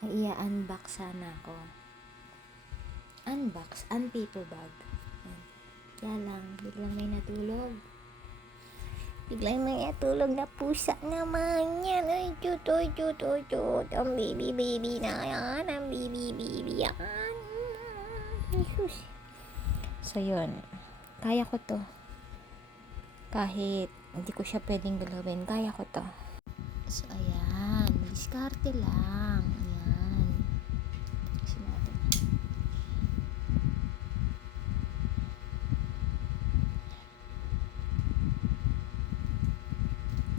ay i-unbox sana ako. Unbox, unpaper bag. Yan. Kaya lang, biglang may natulog. Biglang may natulog na pusa naman yan. Ay, chut. Ang baby na yan. Ang baby yan. Jesus. So, yun. Kaya ko to. Kahit hindi ko siya pwedeng galawin, kaya ko to. So, ayan. Diskarte lang. Ayan. Kasi natin.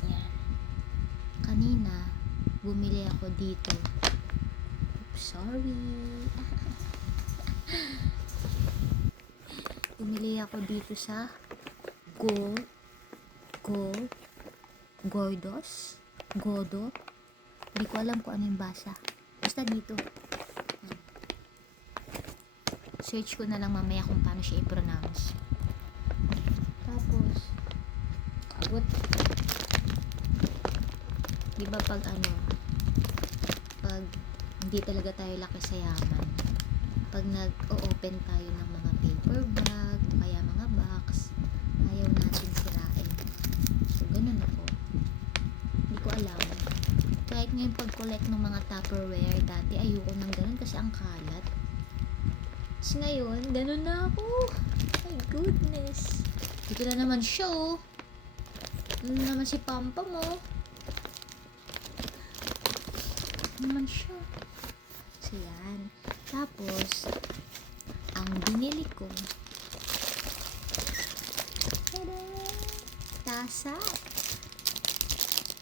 Ayan. Kanina, bumili ako dito. Oops, sorry. Bumili ako dito sa Godo. Hindi ko alam kung ano yung basa. Basta dito. Search ko na lang mamaya kung paano siya i-pronounce. Tapos, what? Diba pag hindi talaga tayo laki sa yaman, pag nag-o-open tayo ng mga paper bag, kaya mga box, ayaw natin sirain. So, ganun ako. Hindi ko alam. Kahit ngayon pag-collect ng mga Tupperware, dati ayoko nang ganun kasi ang kalat. So, ngayon, ganun na ako. My goodness. Dito na naman siya, oh. Ano naman si Pampa mo? Naman siya. So, yan. Tapos, ang binili ko, tasa.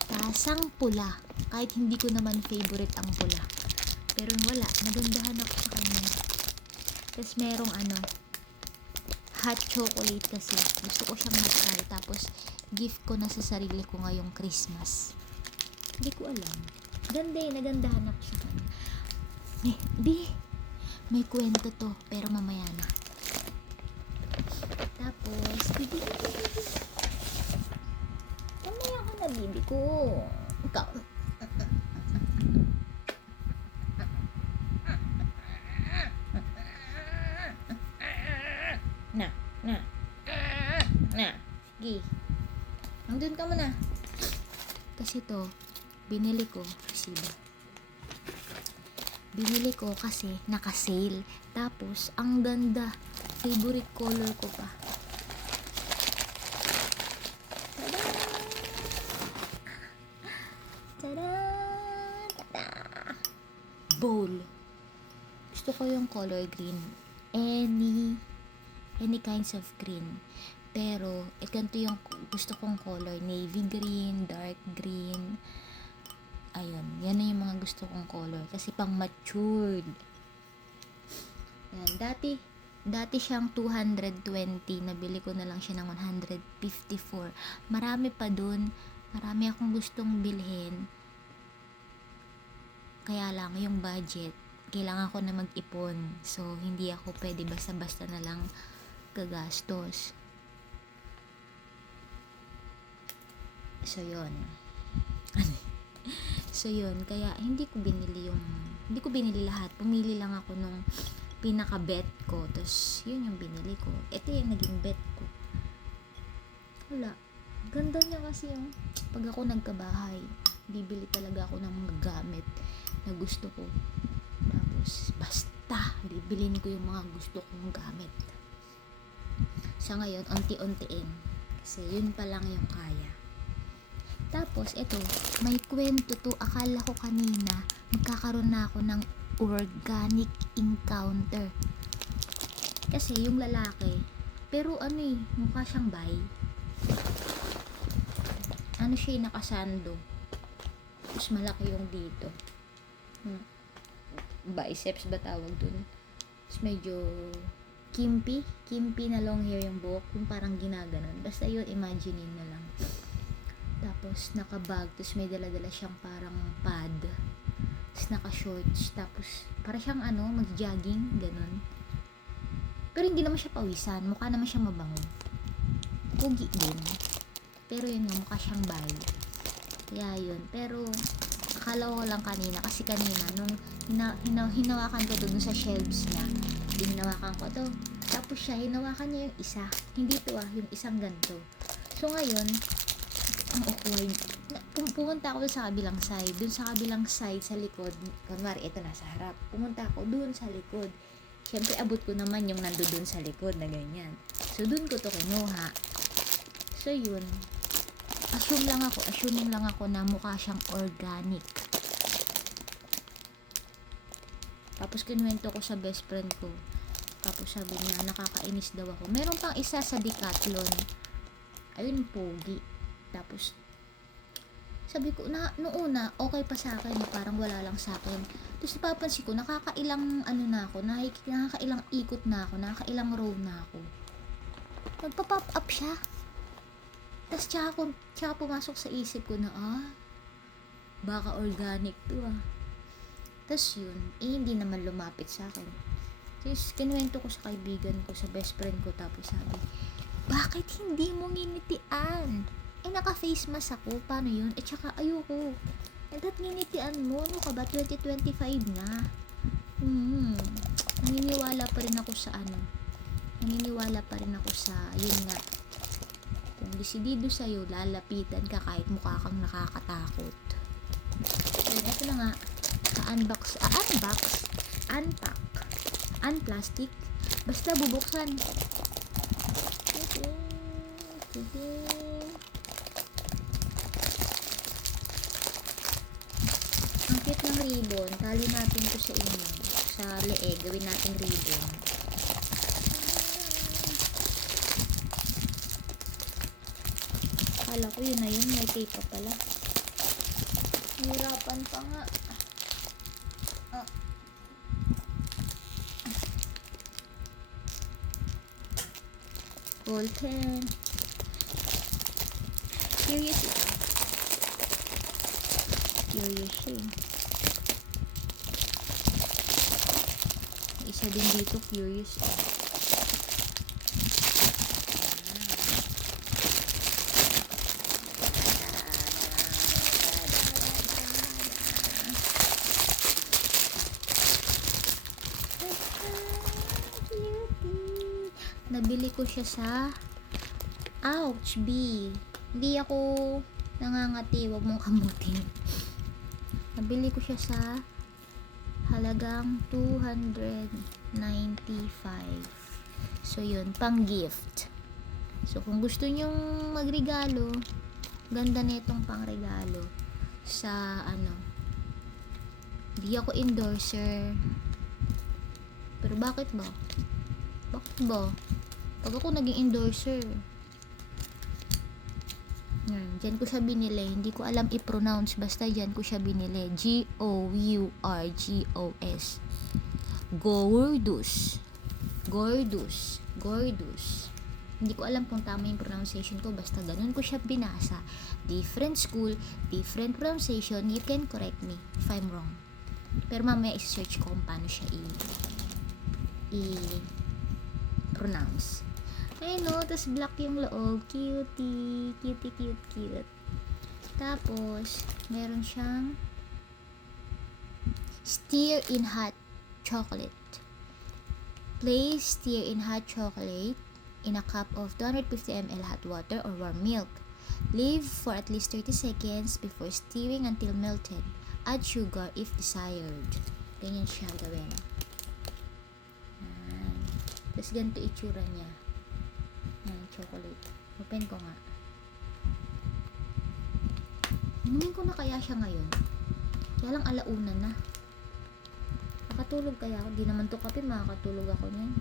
Tasang pula. Kahit hindi ko naman favorite ang pula. Pero wala, nagandahan ako sa kanya. Tapos merong hot chocolate kasi. Gusto ko siyang hot. Tapos, gift ko na sa sarili ko ngayong Christmas. Hindi ko alam. Ganda eh, nagandahan ako sa kanya. May kwento to, pero mamaya na. Tapos, mamaya ako na, bibi ko. Ikaw. Na. Sige. Nandun ka muna. Kasi to, binili ko kasi naka-sale. Tapos, ang ganda. Favorite color ko pa. Tada! Bowl. Gusto ko yung color green. Any kinds of green. Pero, ganito yung gusto kong color. Navy green, dark green. Ayun, yan na yung mga gusto kong color. Kasi pang matured. Yan, dati siyang 220. Nabili ko na lang siya ng 154. Marami pa dun. Marami akong gustong bilhin. Kaya lang, yung budget, kailangan ko na mag-ipon. So, hindi ako pwede basta-basta na lang gagastos. So, yun. Kaya hindi ko binili lahat. Pumili lang ako nung pinaka-bet ko. Tapos, yun yung binili ko. Ito yung naging bet ko. Wala. Ganda niya kasi yung pag ako nagkabahay, bibili talaga ako ng mga gamit na gusto ko. Tapos, basta, bibilin ko yung mga gusto kong gamit. Sa ngayon, unti-untiin. Kasi yun pa lang yung kaya. Tapos, ito, may kwento to. Akala ko kanina, magkakaroon na ako ng organic encounter. Kasi, yung lalaki, pero mukha siyang bi. Siya nakasando. Tapos, malaki yung dito. Biceps ba tawag dun? Tapos, medyo kimpi na long hair yung buhok. Yung parang ginaganon. Basta yun, imaginein na lang. Tapos, naka-bag. Tapos, may dala-dala siyang parang pad. Tapos, naka-shorts. Tapos, para siyang mag-jogging. Ganon. Pero, hindi naman siya pawisan. Mukha naman siyang mabango. Pugi din. Pero, yun nga, mukha siyang bi. Kaya, yun. Pero, akala ko lang kanina. Kasi kanina, nung hinawakan ko to dun sa shelves niya. Hinawakan ko to. Tapos siya, hinawakan niya yung isa. Hindi to yung isang ganito. So ngayon, ang awkward. Pumunta ako sa kabilang side. Dun sa kabilang side, sa likod. Kunwari, ito nasa harap. Pumunta ako dun sa likod. Siyempre, abot ko naman yung nandoon sa likod na ganyan. So, dun ko to kinuha. So, yun. Assuming lang ako na mukha siyang organic. Tapos, kinuwento ko sa best friend ko. Tapos, sabi niya, nakakainis daw ako. Meron pang isa sa Decathlon. Ayun, pogi. Tapos, sabi ko, noong una, okay pa sa akin, parang wala lang sa akin. Tapos napapansin ko, nakakailang nakakailang ikot na ako, nakakailang row na ako. Nagpa-pop up siya. Tapos tsaka pumasok sa isip ko na, baka organic to Tapos yun, hindi naman lumapit sa akin. Tapos kinuwento ko sa kaibigan ko, sa best friend ko, tapos sabi, bakit hindi mo nginitian? Naka-face mask ako. Paano yun? Tsaka ayoko. Dapat nginitian mo. Ano ka ba? 2025 na. Naniniwala pa rin ako sa yun nga. Kung desidido sa'yo, lalapitan ka kahit mukha kang nakakatakot. Then, eto na nga. Unpack. Unplastic. Basta bubuksan. Ang cute ng ribbon, tali natin to sa inyo, sa leeg, gawin natin ribbon. Akala ko yun na yun, may tape pa pala. Hirapan pa nga. Volten. Curious ito. Curious siya. Isa din dito, curious. Nabili ko siya sa ouch, B. Hindi ako nangangati, wag mong kamutin. Nabili ko siya sa halagang 295. So yun, pang gift. So kung gusto nyong magregalo, ganda na itong pang regalo sa hindi ako endorser. Pero bakit ba? Pag ako naging endorser, dyan ko siya binili. Hindi ko alam i-pronounce. Basta dyan ko siya binili. Gourgos. Gordus. Hindi ko alam kung tama yung pronunciation ko. Basta ganun ko siya binasa. Different school, different pronunciation. You can correct me if I'm wrong. Pero mamaya i-search ko kung paano siya i-pronounce. Ayun tas black yung loob. Cutie. Tapos, meron siyang stir in hot chocolate. Place stir in hot chocolate in a cup of 250 ml hot water or warm milk. Leave for at least 30 seconds before stirring until melted. Add sugar if desired. Ganyan siya gawin. Tapos ganito itsura niya. Chocolate. Open ko nga. Inumin ko na kaya siya ngayon. Kaya lang alauna na. Makatulog kaya ako. Di naman to kape, makakatulog ako niyan.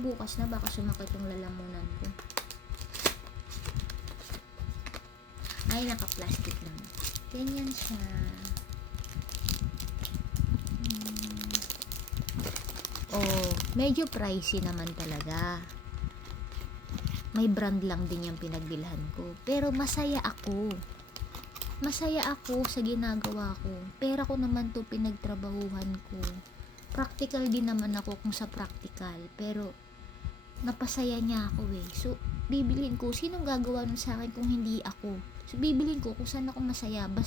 Bukas na baka sumakit yung lalamunan ko. Ay, naka-plastic lang. Ganyan siya. Medyo pricey naman talaga. May brand lang din yung pinagbilhan ko. Pero masaya ako. Masaya ako sa ginagawa ko. Pera ko naman to pinagtrabahuhan ko. Practical din naman ako kung sa practical. Pero, napasaya niya ako So, bibilhin ko. Sinong gagawa nun sa akin kung hindi ako? So, bibilhin ko kung saan ako masaya. Basta